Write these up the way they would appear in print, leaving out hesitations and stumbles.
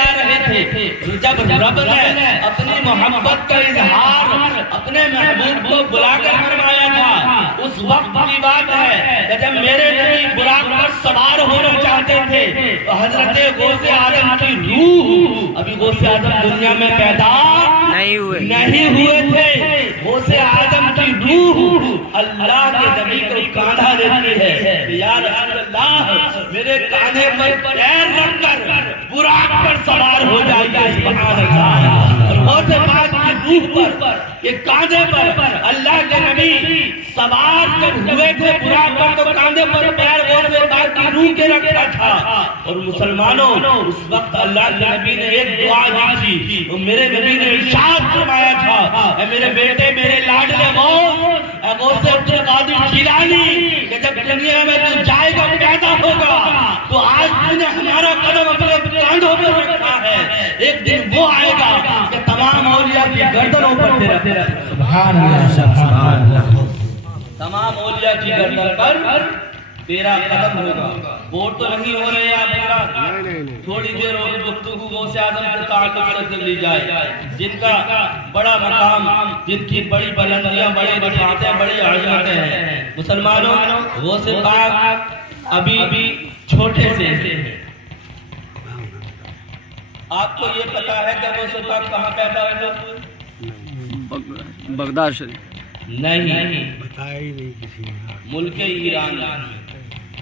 جا رہے تھے، جب رب نے اپنی محبت کا اظہار اپنے محبوب کو بلا کر فرمایا تھا، اس وقت کی بات ہے کہ جب میرے نبی براق پر سوار ہونا چاہتے تھے تو حضرت غوث اعظم کی روح، ابھی غوث اعظم دنیا میں پیدا نہیں ہوئے تھے، غوث اعظم کی روح اللہ کے نبی کو کاندھا دیتی ہے، یا رسول اللہ میرے کاندھے پر پیر رکھ کر براق پر سوار ہو جائیے، سبحان اللہ۔ غوث پاک کی روح پر، یہ کاندھے پر اللہ کے نبی سوار جب ہوئے تھے براق پر تو کاندھے پر پیر غوث پاک کی روح کے رکھا تھا، اور مسلمانوں اس وقت اللہ کے نبی نے ایک دعا دی تھی، میرے نبی نے ارشاد فرمایا تھا، اے میرے بیٹے میرے لاڈلے غوث، اے غوث عبد القادر جیلانی، کہ جب دنیا میں تو جائے گا پیدا ہوگا تو آج تو نے ہمارا قدم اپنے کاندھوں پر رکھا ہے، ایک دن وہ آئے گا کہ تمام اولیاء کی گردنوں پر تیرا سبحان اللہ، تمام اولیاء کی گردن پر تیرا قدم ہوگا۔ بور تو نہیں ہو رہے آپ کا، تھوڑی دیر اور گفتگو غوث اعظم کے تعلق سے کر لی جائے، جن کا بڑا مقام، جن کی بڑی بلندیاں، بڑے رفعتیں، بڑی عظمتیں ہیں۔ مسلمانوں غوث پاک ابھی چھوٹے سے ہیں۔ آپ کو یہ پتا ہے کہ غوث پاک کہاں پیدا ہوئے؟ بغداد شریف نہیں، ملک ایران میں۔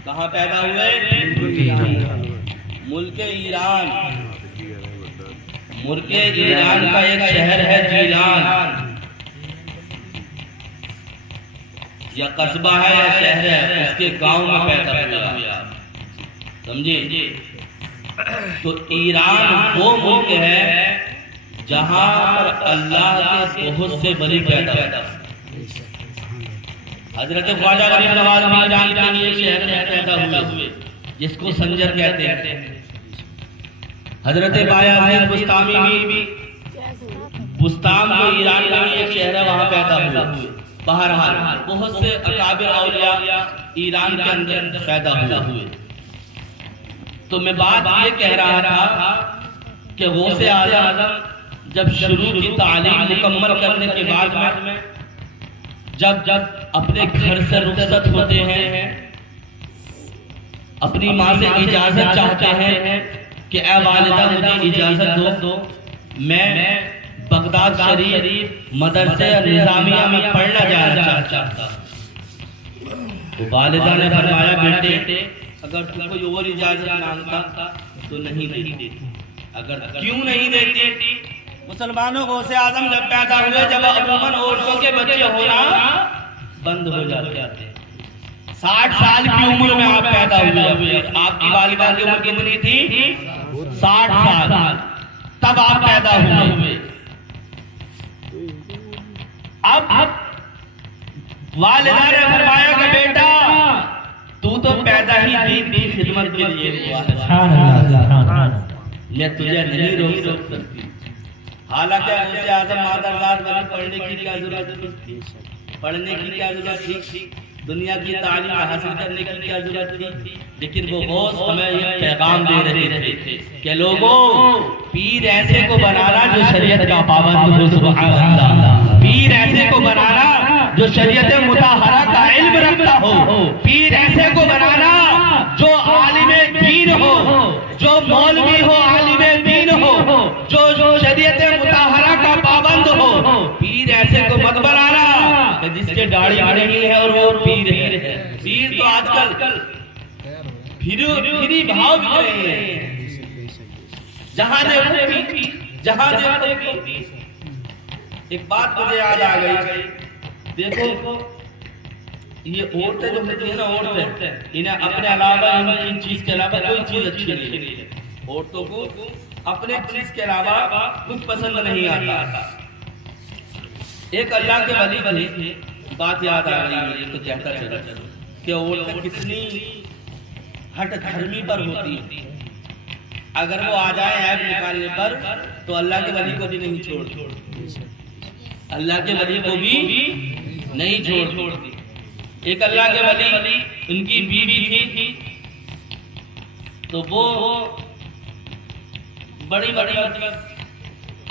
کہاں پیدا ہوئے؟ ملک ایران۔ ملک ایران کا ایک شہر ہے جیلان، یا قصبہ ہے یا شہر ہے، اس کے گاؤں میں پیدا ہوا، سمجھے؟ تو ایران وہ ملک ہے جہاں پر اللہ کے بہت سے ولی پیدا ہوئے۔ حضرت خواجہ غریب نواز میران کے ایک شہر میں پیدا ہوئے جس کو سنجر کہتے ہیں۔ حضرت بایازید بستامی بھی، بستام جو ایران میں ایک شہر ہے وہاں پیدا ہوئے۔ بہرحال بہت سے اکابر اولیاء ایران کے اندر پیدا ہوئے۔ تو میں بات یہ کہہ رہا تھا کہ غوث اعظم جب شروع کی تعلیم مکمل کرنے کے بعد میں جب اپنے گھر سے رخصت ہوتے ہیں، اپنی ماں سے اجازت چاہتے ہیں کہ اے والدہ مجھے اجازت دو، میں بغداد شریف مدرسے نظامیہ میں پڑھنا جانا چاہتا۔ والدہ نے فرمایا بیٹے اگر تم کوئی اور اجازت مانگتا تو نہیں دیتی۔ اگر کیوں نہیں دیتی؟ مسلمانوں غوث اعظم جب پیدا ہوئے، جب عموماً عورتوں کے بچے ہونا بند ہو جاتے ہیں، 60 سال کی عمر میں آپ پیدا ہوئے، آپ کی والدہ کی عمر کتنی تھی؟ 60 سال، تب آپ پیدا ہوئے۔ اب والدہ نے فرمایا کہ بیٹا تو پیدا ہی دین کی خدمت کے لیے ہوا ہے، میں تجھے نہیں روک سکتی۔ حالانکہ غوث اعظم مادرزاد ولی پڑھنے کی کیا ضرورت تھی؟ پڑھنے کی کیا ضرورت تھی؟ دنیا کی تعلیم حاصل کرنے کی کیا ضرورت تھی؟ لیکن وہ غوث ہمیں یہ پیغام دے رہے تھے کہ لوگوں، پیر ایسے کو بنانا جو شریعت کا پابند ہو، سبحان اللہ۔ پیر ایسے کو بنانا جو شریعت مطہرہ کا علم رکھتا ہو، پیر ایسے کو بنانا جو عالم دین ہو، جو مولوی ہو، عالم دین ہو، جو شریعت مطہرہ کا پابند ہو۔ پیر ایسے کو مت بنانا کہ جس کے داڑھی نہیں ہے اور وہ پیر ہے۔ پیر تو آج کل پھری بھاؤ بک رہے ہیں، جہاں دیکھو پیر۔ ایک بات مجھے یاد آ گئی، دیکھو یہ عورتیں جو ہوتی ہیں نا، عورتیں انہیں اپنے علاوہ ان چیز کے علاوہ کوئی چیز اچھی نہیں لگتی۔ عورتوں کو اپنے چیز کے علاوہ کچھ پسند نہیں آتا۔ ایک اللہ کے ولی تھے، بات یاد آ رہی مجھے تو کہتا چلو کہ عورتیں کتنی ہٹ دھرمی پر ہوتی ہیں، اگر وہ آ جائے عیب نکالنے پر تو اللہ کے ولی کو بھی نہیں چھوڑتی، اللہ کے ولی کو بھی نہیں چھوڑتی۔ ایک اللہ کے ولی، ان کی بیوی تھی، تو وہ بڑی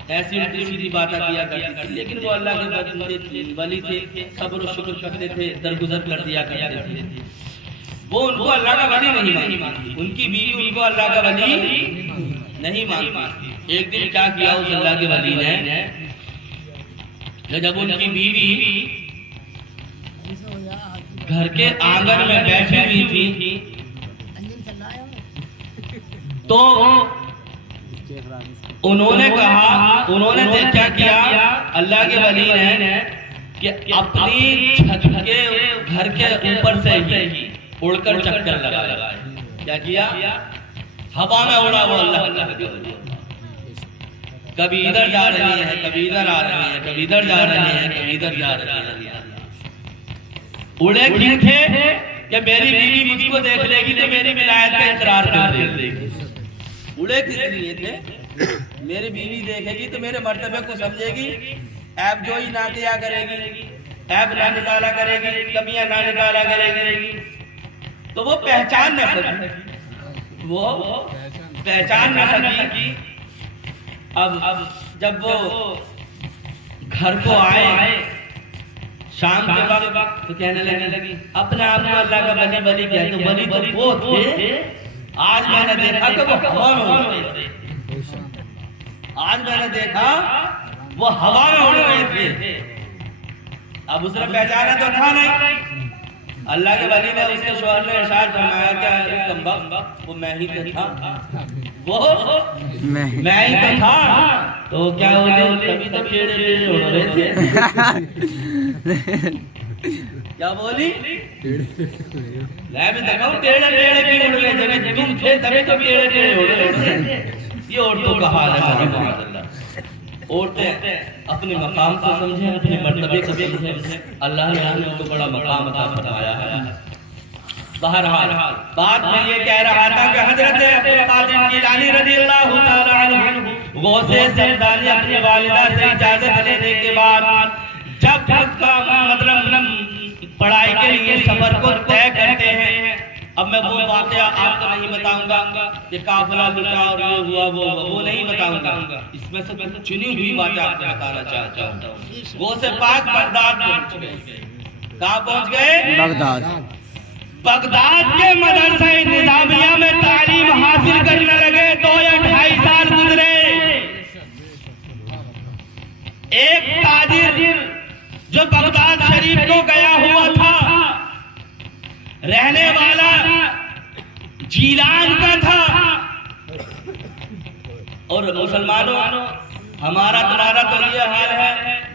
ایسی الٹی سیدھی باتیں کیا کرتے تھے، لیکن وہ اللہ کے ولی تھے، صبر و شکر کرتے تھے، درگزر کر دیا کرتے تھے۔ وہ ان کو اللہ کا ولی نہیں مانتی، ان کی بیوی ان کو اللہ کا ولی نہیں مانتی۔ ایک دن کیا کیا اس اللہ کے ولی نے، جب ان کی بیوی گھر کے آنگن میں بیٹھی ہوئی تھی تو انہوں نے کہا، انہوں نے کیا کیا اللہ کے ولی نے کہ اپنی چھت کے گھر کے اوپر سے ہی اڑ کر چکر لگائے۔ کیا کیا؟ ہوا میں اڑا وہ اللہ کے ولی، کبھی ادھر جا رہی ہے، کبھی ادھر آ رہی ہے، کبھی ادھر جا رہی ہے، کبھی ادھر جا رہی ہے۔ اڑے کیوں تھے کہ میری بیوی مجھ کو دیکھ لے گی تو میری ولایت کا اقرار کر دے گی۔ اڑے کس لیے تھے؟ میری بیوی دیکھے گی تو میرے مرتبے کو سمجھے گی، عیب جوئی نہ کیا کرے گی، عیب نہ نکالا کرے گی، کمیاں نہ نکالا کرے گی، تو وہ پہچان نہ سکی، وہ پہچان نہ سکی۔ اب جب وہ گھر کو آئے شام کے وقت تو کہنے لگی اپنے آپ کو اللہ کا ولی ولی کیا، تو ولی تو وہ تھے، آج میں نے دیکھا کہ وہ ہوا میں اڑ رہے تھے، آج میں نے دیکھا وہ ہوا میں اڑ رہے تھے۔ اب اس نے پہچانا تو تھا نہیں۔ اللہ کے ولی نے اس کے شوہر نے ارشاد فرمایا کہ کم وقت وہ میں ہی تو تھا، وہ میں ہی تو تھا، تو کیا ہوتے کبھی تو ٹیڑے ٹیڑے اڑ رہے تھے۔ کیا بولی؟ میں بھی دیکھا ہوں ٹیڑے ٹیڑے کی اڑ رہے تھے، جب تم تھے تبھی تو ٹیڑے ٹیڑے اڑ رہے تھے۔ یہ عورتوں کا حال ہے۔ عورتیں اپنے مقام کو سمجھیں، اپنے مرتبے کو سمجھیں، اللہ نے ان کو بڑا مقام عطا فرمایا ہے۔ بہرحال بات میں یہ کہہ رہا تھا کہ حضرت عبد القادر جیلانی رضی اللہ تعالی عنہ غوث سمدانی اپنی والدہ سے اجازت لینے کے بعد جب مطلب پڑھائی کے لیے سفر کو طے کرتے ہیں۔ اب میں وہ واقعہ آپ کو نہیں بتاؤں گا کہ قافلہ لٹا اور یہ ہوا وہ نہیں بتاؤں گا، اس میں سے چنی ہوئی باتیں آپ کو بتانا چاہتا ہوں۔ غوث پاک بغداد پہنچ گئے۔ کہاں پہنچ گئے؟ بغداد کے مدرسہ نظامیہ میں تعلیم حاصل کرنے لگے۔ 2 یا 2.5 سال گزرے۔ ایک تاجر جو بغداد شریف کو گیا ہوا تھا، رہنے والا جیلان کا تھا، اور مسلمانوں ہمارا تمہارا تو یہ حال ہے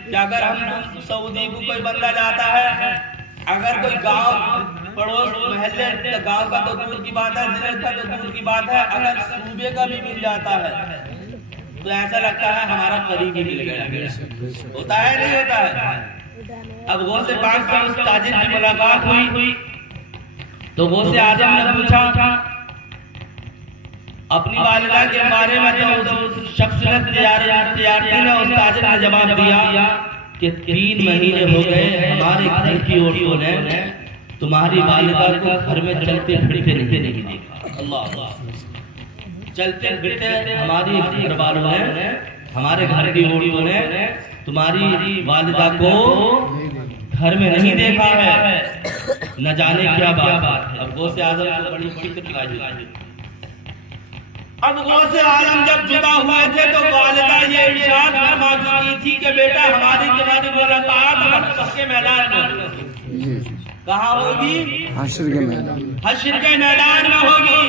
کہ اگر ہم سعودی کو کوئی بندہ جاتا ہے، اگر کوئی گاؤں پڑوس محلے گاؤں کا تو دور کی بات ہے، ضلع کا تو دور کی بات ہے، اگر صوبے کا بھی مل جاتا ہے تو ایسا لگتا ہے ہمارا قریب ہی مل گیا۔ ہوتا ہے نہیں ہوتا ہے؟ اب غوث پاک سے اس تاجر کی ملاقات ہوئی تو غوث اعظم نے پوچھا اپنی والدہ کے بارے میں، تو اس شخص نے تجارتی نے اس تاجر نے جواب دیا کہ 3 مہینے ہو گئے ہمارے گھر کی عورتوں نے تمہاری والدہ کو گھر میں چلتے پھرتے نہیں دیکھا۔ اللہ، چلتے پھرتے ہماری گھر والوں نے، ہمارے گھر کی عورتوں نے تمہاری والدہ کو گھر میں نہیں دیکھا ہے، نہ جانے کیا بات ہے۔ اب غوث اعظم کو بڑی فکر لائی۔ اب غوث اعظم جب جدا ہوئے تھے تو والدہ یہ ارشاد فرما چکی تھی کہ بیٹا ہماری تمہاری ملاقات حشر کے میدان میں ہوگی۔ کہاں ہوگی؟ حشر کے میدان میں ہوگی۔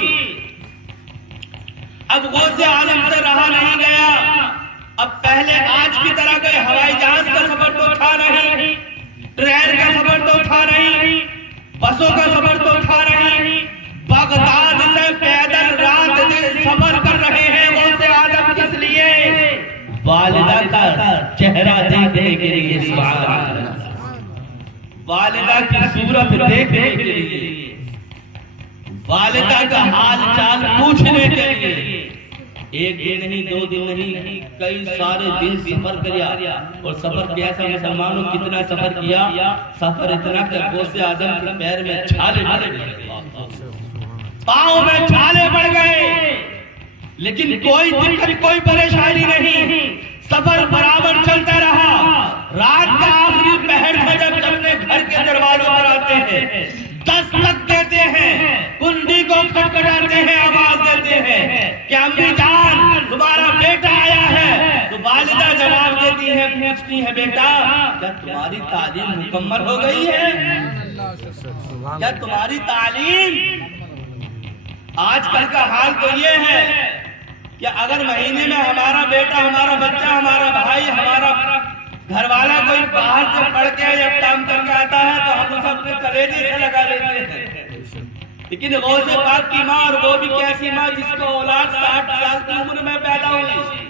اب غوث اعظم سے رہا نہیں گیا۔ اب پہلے آج کی طرح کوئی ہوائی جہاز کا سفر تو تھا نہیں، ٹرین کا سفر تو تھا نہیں، بسوں کا سفر تو تھا نہیں، بغداد سے پیدل رات دن سفر کر رہے ہیں غوث اعظم، کس لیے؟ والدہ کا چہرہ دیکھنے کے لیے، سبحان اللہ، والدہ کی صورت دیکھنے کے لیے، والدہ کا حال چال پوچھنے کے لیے۔ ایک دن نہیں، 2 دن نہیں، کئی سارے دن سفر کیا، اور سفر کیسا مسلمانوں کتنا سفر کیا؟ سفر اتنا کہ غوث اعظم کے پیر میں چھالے پڑ گئے، پاؤں میں چھالے پڑ گئے، لیکن کوئی دقت کوئی پریشانی نہیں، سفر برابر چلتا رہا۔ رات کا آخری پہر تھا جب اپنے گھر کے دروازوں پر آتے ہیں، دستک دیتے ہیں، کنڈی کو کھٹکھٹاتے ہیں، آواز دیتے ہیں کہ امی جان تمہارا بیٹا آیا ہے، تو والدہ جواب دیتی ہے، پوچھتی ہے بیٹا کیا تمہاری تعلیم مکمل ہو گئی ہے؟ کیا تمہاری تعلیم؟ آج کل کا حال تو یہ ہے کہ اگر مہینے میں ہمارا بیٹا، ہمارا بچہ، ہمارا بھائی، ہمارا گھر والا کوئی باہر سے پڑھ کے یا کام کر کے آتا ہے تو ہم اسے اپنے کلیجے سے لگا لیتے ہیں، لیکن غوث پاک کی ماں، اور وہ بھی کیسی ماں جس کو اولاد 60 سال کی عمر میں پیدا ہوئی،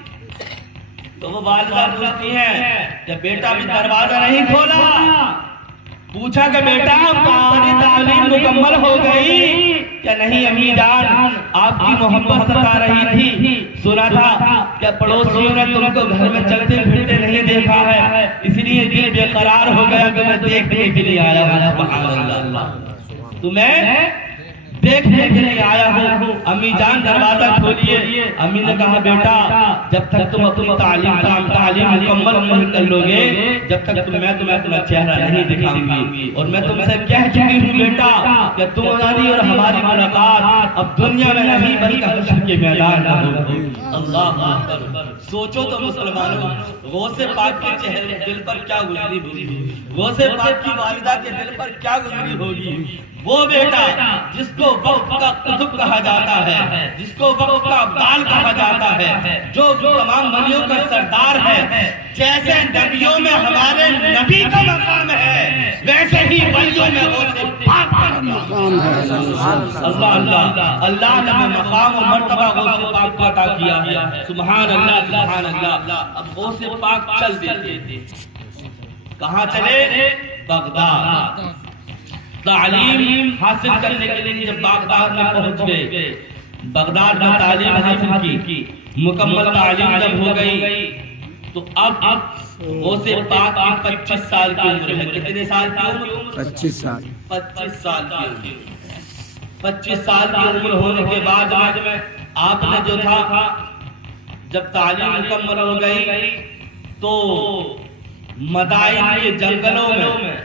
تو وہ والدہ پوچھتی ہے کہ بیٹا بھی دروازہ نہیں کھولا، پوچھا کہ بیٹا تمہاری تعلیم مکمل ہو گئی؟ کہ نہیں امی جان آپ کی محبت ستا رہی تھی، سنا تھا کہ پڑوسیوں نے تم کو گھر میں چلتے پھرتے نہیں دیکھا ہے، اس لیے دل بے قرار ہو گیا کہ میں دیکھنے کے لیے آیا ہوں۔ سبحان اللہ، تمہیں دیکھنے کے لیے آیا ہوں۔ امی جان دروازہ کھولیے۔ امی نے کہا بیٹا جب تک تم اپنی تعلیم مکمل نہیں کر لو گے، جب تک میں تمہیں اپنا چہرہ نہیں دکھاؤں گی، اور میں تم سے کہہ چکی ہوں بیٹا کہ تمہاری اور ہماری ملاقات اب دنیا میں نہیں بلکہ حشر کے میدان میں ہوگی۔ اللہ اکبر! سوچو تو مسلمانوں، غوث پاک کے چہرے دل پر کیا گزری ہوگی، غوث پاک کی والدہ کے دل پر کیا گزری ہوگی۔ وہ بیٹا جس کو وقت کا قطب کہا جاتا ہے، جس کو وقت کا ابدال کہا جاتا ہے، جو تمام نبیوں کا سردار ہے، جیسے نبیوں میں ہمارے نبی کا مقام ہے ویسے ہی ولیوں میں غوث پاک کا مقام ہے۔ اللہ اللہ، اللہ نے مقام و مرتبہ غوث پاک کو عطا کیا ہے۔ سبحان اللہ سبحان اللہ۔ اب غوث پاک چل دیتے، کہاں چلے؟ بغداد۔ تعلیم حاصل کرنے کے لیے جب بغداد میں پہنچ گئے، بغداد میں تعلیم حاصل کی، مکمل تعلیم جب ہو گئی تو اب غوث پاک کی 25 سال کی عمر ہے۔ کتنے سال کی عمر؟ 25 سال۔ 25 سال کی عمر۔ 25 سال کی عمر ہونے کے بعد میں آپ نے جو تھا جب تعلیم مکمل ہو گئی تو مدائن کے جنگلوں میں،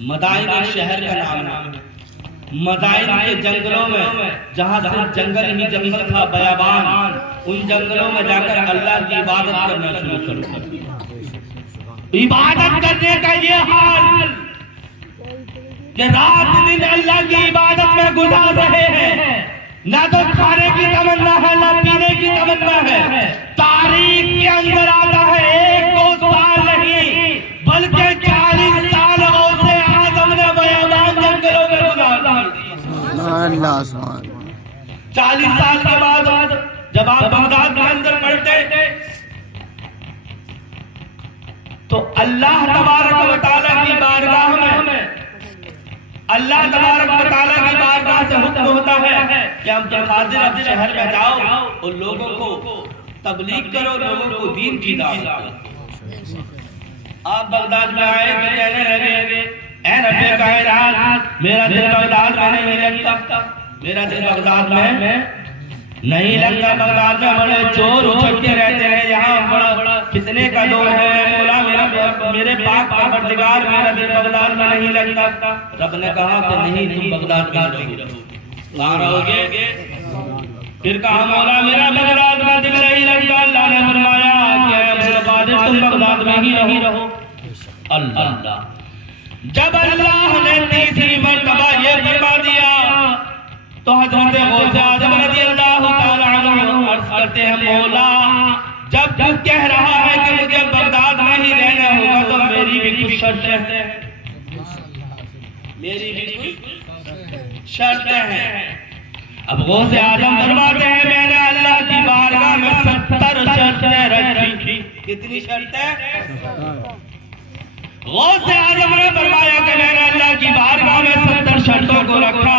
مدائن شہر کا نام ہے، مدائن کے جنگلوں میں جہاں صرف جنگل ہی جنگل تھا، بیابان، ان جنگلوں میں جا کر اللہ کی عبادت کرنا شروع کر۔ عبادت کرنے کا یہ حال کہ رات دن اللہ کی عبادت میں گزار رہے ہیں، نہ تو کھانے کی تمنا ہے نہ پینے کی تمنا ہے۔ تاریخ کے اندر آتا ہے 1-2 سال نہیں بلکہ 40 سال غوث اعظم نے بیابان جنگلوں میں گزارا۔ 40 سال کے بعد جب آپ بغداد کے اندر پڑھتے تو اللہ تبارک و تعالیٰ کی بارگاہ میں، اللہ تبارک و تعالیٰ کی بارگاہ سے حکم ہوتا ہے کہ ہم جلخاضر اب شہر میں جاؤ اور لوگوں کو تبلیغ کرو، لوگوں کو دین کی دعوت کرو۔ آپ بغداد میں آئے تو کہنے لگے اے رب کائنات میرا دل بغداد میں نہیں لگتا، میرا دل بغداد میں نہیں لگتا، بغداد میں بڑے چور اچھٹتے رہتے ہیں، یہاں بڑا فتنے کا دور ہے، مولا میرے پاک پروردگار میرا دل بغداد میں نہیں لگتا۔ رب نے کہا کہ نہیں تم بغداد میں رہو۔ کہاں رہو گے؟ پھر کہا مولا میرا بغداد میں دل نہیں لگتا۔ اللہ نے فرمایا کہ اے قادر تم بغداد میں ہی رہو۔ اللہ، جب اللہ نے تیسری مرتبہ یہ فرما دیا تو حضرت غوث اعظم رضی اللہ تعالیٰ عنہ عرض کرتے ہیں مولا جب تو کہہ رہا ہے کہ مجھے بغداد میں ہی رہنا ہوگا تو میری بھی کچھ شرطیں ہیں، میری بھی کچھ شرطیں ہیں۔ اب غوث اعظم فرماتے ہیں میں نے اللہ کی بارگاہ میں 70 شرطیں رکھی۔ کتنی شرطیں؟ غوث اعظم نے فرمایا کہ میں نے اللہ کی بارگاہ میں 70 شرطوں کو رکھا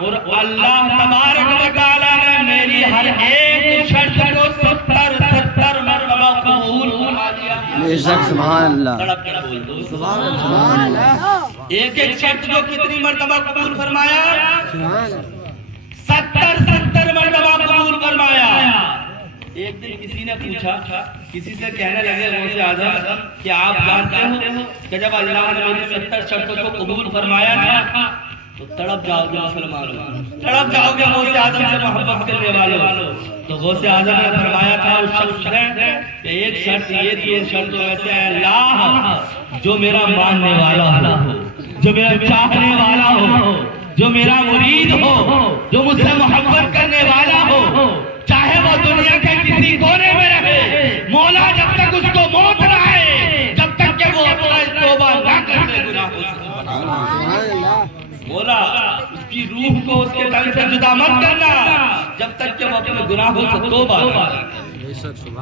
اور اللہ تبارک و تعالیٰ نے میری ہر ایک شرط کو 70 مرتبہ قبول فرما دیا۔ بے شک سبحان اللہ، سبحان اللہ۔ ایک ایک شرط کو کتنی مرتبہ قبول فرمایا؟ 70 مرتبہ مرتبہ قبول فرمایا۔ ایک دن کسی نے پوچھا، کسی سے کہنے لگے غوث اعظم کہ آپ جانتے ہو کہ جب اللہ نے میری 70 شرطوں کو قبول فرمایا تھا تو تڑپ جاؤ گے مسلمانوں، تڑپ جاؤ گے غوث اعظم سے محبت کرنے والوں۔ تو غوث اعظم نے فرمایا تھا اس شخص سے کہ ایک شرط یہ تھی، ان شرطوں میں سے اے اللہ جو میرا ماننے والا ہو، جو میرا چاہنے والا ہو، جو میرا مرید ہو، جو مجھ سے محبت کرنے والا ہو، چاہے وہ دنیا کے کسی کونے میں رہے، مولا جب تک اس کو موت نہ آئے، جب تک کہ وہ اپنا توبہ نہ کرنے گناہوں سے، مولا اس کی روح کو اس کے تن سے جدا مت کرنا جب تک کہ وہ اپنے گناہوں سے توبہ نہ کرے۔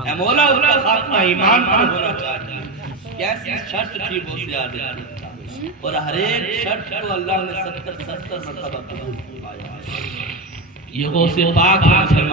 اے مولا اس کا خاتمہ ایمان پر ہونا چاہیے۔ کیسی شرط تھی غوث اعظم کی، اور ہر ایک شرط کو اللہ نے 70 مرتبہ قبول فرمایا۔ یہ غوث پاک ہے مسلمان۔